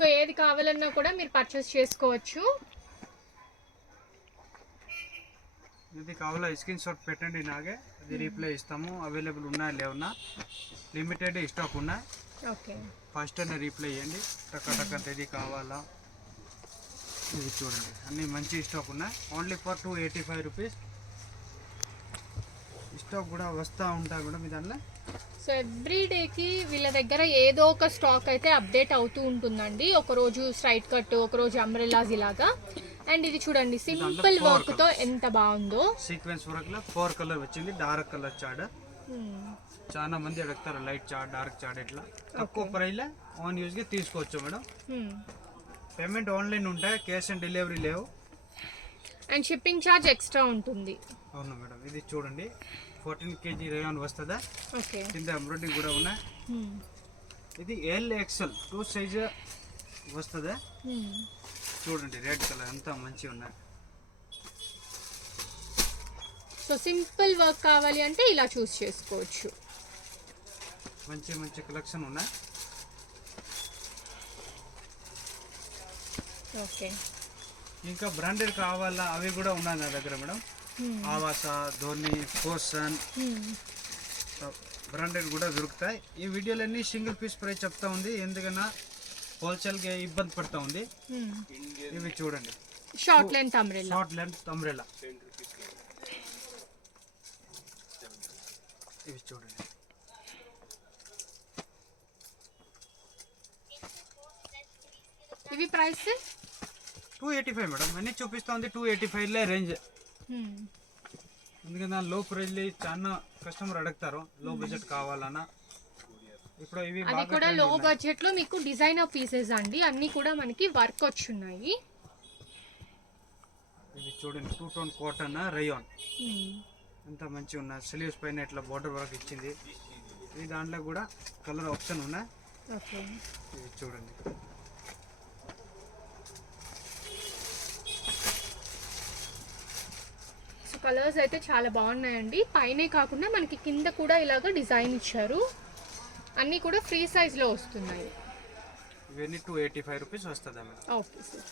So ఏది కావాలన్నా కూడా మీరు పర్చేస్ చేసుకోవచ్చు. ఇది కావాలా స్క్రీన్ షాట్ పెట్టండి, నాగే అది రీప్లై ఇస్తాము. అవైలబుల్ ఉన్నాయా లేవున్నా, లిమిటెడ్ స్టాక్ ఉన్నాయి. ఓకే, ఫస్ట్ అనే రీప్లై ఇవ్వండి. టక్క ఇది కావాలా, ఇది చూడండి అన్నీ మంచి స్టాక్ ఉన్నాయి. Only for 285 rupees. స్టాక్ కూడా వస్తూ ఉంటాయి మేడం మీ దాంట్లో. సో ఎవ్రీ డేకి వీళ్ళ దగ్గర ఏదో ఒక స్టాక్ అయితే అప్డేట్ అవుతూ ఉంటుందండి. ఒకరోజు స్ట్రైట్ కట్, ఒకరోజు అంబ్రెల్లాస్ ఇలాగా. అండ్ ఇది చూడండి సింపుల్ వర్క్ తో ఎంత బాగుందో. సీక్వెన్స్ వర్క్ లో 4 కలర్ వచ్చింది, డార్క్ కలర్ చార్ట్. చాలా మంది అడుగుతారు లైట్ చార్ట్, డార్క్ చార్ట్. ఇట్లా తక్కువ ప్రైస్ లో ఆన్ యూజ్ గా తీసుకోవచ్చు మేడం. పేమెంట్ ఆన్లైన్ ఉంటాయి, క్యాష్ ఆన్ డెలివరీ లేవు. అండ్ షిప్పింగ్ ఛార్జ్ ఎక్స్ట్రా ఉంటుంది. అవును మేడం. ఇది చూడండి 14 kg రేయాన్ వస్తుందా. ఓకే, కింద ఎంబ్రాయిడరీ కూడా ఉన్నాయి. ఇది LXL 2 సైజ్ వస్తుందా. చూడండి రెడ్ కలర్ ఎంత మంచిగా ఉన్నాయి. సో సింపుల్ వర్క్ కావాలి అంటే ఇలా చూస్ చేసుకోవచ్చు. మంచి కలెక్షన్ ఉన్నాయి. ఓకే, ఇంకా బ్రాండెడ్ కావాలా అవి కూడా ఉన్నాయి నా దగ్గర మేడం. ఆవాసా, ధోని, కోసన్ బ్రాండెడ్ కూడా దొరుకుతాయి. ఈ వీడియోలన్నీ సింగిల్ పీస్ ప్రైస్ చెప్తా ఉంది, ఎందుకన్నా హోల్సేల్గా ఇబ్బంది పడుతూ ఉంది. ఇవి చూడండి షార్ట్ లెంత్ అంబ్రెల్లా. ఇవి చూడండి. ఇవి ప్రైస్ 285 మేడం. అన్నీ చూపిస్తూ ఉంది 285 రేంజ్. ఎందుకంటే లో ప్రైస్ చాలా కస్టమర్ అడుగుతారు లో బడ్జెట్ కావాలన్నా. ఇప్పుడు ఇవి అది కూడా లో బడ్జెట్ లో మీకు డిజైనర్ పీసెస్ అండి, అన్ని కూడా మనకి వర్క్ వచ్చున్నాయి. ఇవి చూడండి 2 టోన్ కాటన్ రేయాన్ ఎంత మంచిగా ఉన్నాయి. స్లీవ్స్ పైన ఇట్లా బోర్డర్ వర్క్ ఇచ్చింది. ఈ దాంట్లో కూడా కలర్ ఆప్షన్ ఉన్నాయి. ఓకే, ఇవి చూడండి. కలర్స్ అయితే చాలా బాగున్నాయండి. పైనే కాకుండా మనకి కింద కూడా ఇలాగ డిజైన్ ఇచ్చారు. అన్నీ కూడా ఫ్రీ సైజ్లో వస్తున్నాయి. ఇవన్నీ 285 రూపీస్ వస్తుంది. Okay sir.